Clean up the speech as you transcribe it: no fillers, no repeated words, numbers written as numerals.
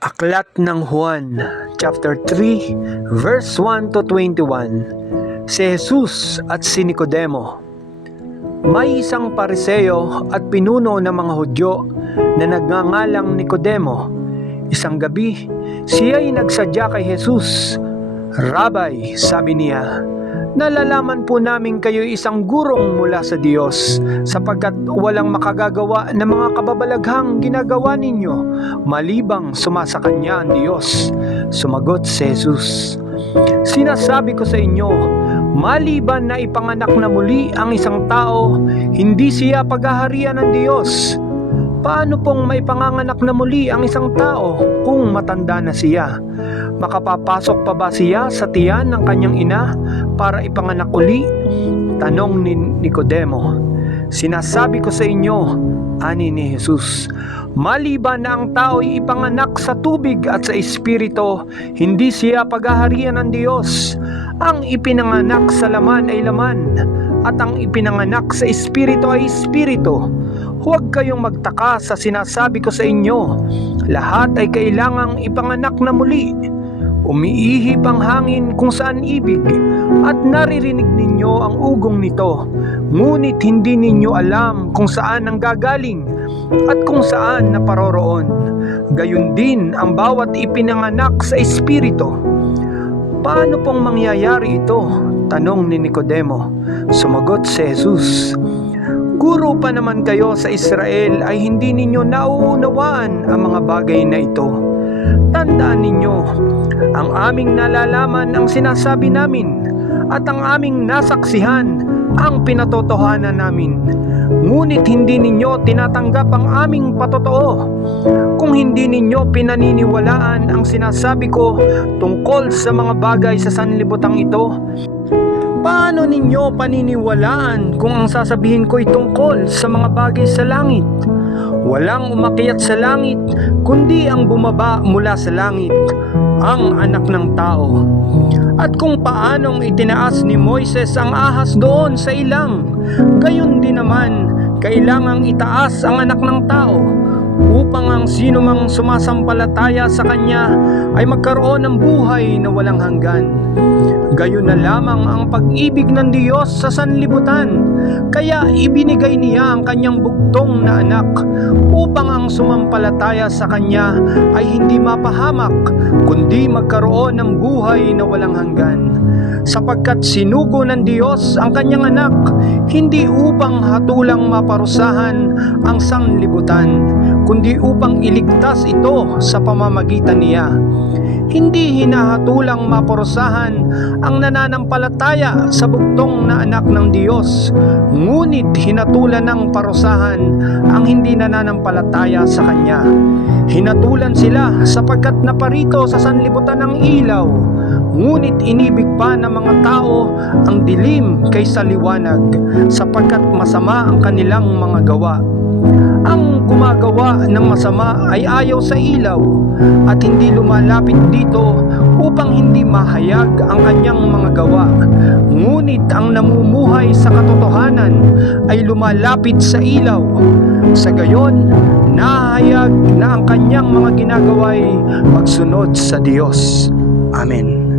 Aklat ng Juan, chapter 3, verse 1 to 21. Si Jesus at si Nicodemo. May isang Pariseo at pinuno ng mga Hudyo na nagngangalang Nicodemo. Isang gabi, siya'y nagsadya kay Jesus. "Rabay," sabi niya, "nalalaman po namin kayo isang gurong mula sa Diyos, sapagkat walang makagagawa ng mga kababalaghang ginagawa ninyo, malibang sumasakanya ang Diyos." Sumagot si Jesus, "Sinasabi ko sa inyo, maliban na ipanganak na muli ang isang tao, hindi siya paghaharian ng Diyos." Paano pong maipanganganak na muli ang isang tao kung matanda na siya? Makapapasok pa ba siya sa tiyan ng kanyang ina para ipanganak uli? Tanong ni Nicodemo. "Sinasabi ko sa inyo," ani ni Jesus, "maliban na ang tao ay ipanganak sa tubig at sa espiritu, hindi siya paghaharian ng Diyos. Ang ipinanganak sa laman ay laman, at ang ipinanganak sa espiritu ay espiritu. Huwag kayong magtaka sa sinasabi ko sa inyo, lahat ay kailangang ipanganak na muli. Umiihip ang hangin kung saan ibig, at naririnig ninyo ang ugong nito, ngunit hindi ninyo alam kung saan ang gagaling at kung saan naparoroon. Gayon din ang bawat ipinanganak sa espiritu." "Paano pong mangyayari ito?" tanong ni Nicodemo. Sumagot si Jesus, "Guro pa naman kayo sa Israel ay hindi ninyo nauunawaan ang mga bagay na ito. Tandaan ninyo, ang aming nalalaman ang sinasabi namin, at ang aming nasaksihan ang pinatotohanan namin. Ngunit hindi ninyo tinatanggap ang aming patotoo. Kung hindi ninyo pinaniniwalaan ang sinasabi ko tungkol sa mga bagay sa sanlibutang ito, paano ninyo paniniwalaan kung ang sasabihin ko'y tungkol sa mga bagay sa langit? Walang umakyat sa langit, kundi ang bumaba mula sa langit, ang Anak ng Tao. At kung paanong itinaas ni Moises ang ahas doon sa ilang, gayon din naman kailangang itaas ang Anak ng Tao, upang ang sinumang sumasampalataya sa Kanya ay magkaroon ng buhay na walang hanggan. Gayon na lamang ang pag-ibig ng Diyos sa sanlibutan, kaya ibinigay niya ang Kanyang bugtong na anak, upang ang sumampalataya sa Kanya ay hindi mapahamak, kundi magkaroon ng buhay na walang hanggan. Sapagkat sinugo ng Diyos ang Kanyang anak, hindi upang hatulang maparusahan ang sanlibutan, kundi upang iligtas ito sa pamamagitan niya. Hindi hinahatulang maparusahan ang nananampalataya sa bugtong na anak ng Diyos, ngunit hinatulan ng parusahan ang hindi nananampalataya sa Kanya. Hinatulan sila sapagkat naparito sa sanlibutan ng ilaw, ngunit inibig pa ng mga tao ang dilim kaysa liwanag, sapagkat masama ang kanilang mga gawa. Ang gumagawa ng masama ay ayaw sa ilaw, at hindi lumalapit dito upang hindi mahayag ang kanyang mga gawa. Ngunit ang namumuhay sa katotohanan ay lumalapit sa ilaw. Sa gayon, nahayag na ang kanyang mga ginagawa'y magsunod sa Diyos. Amen.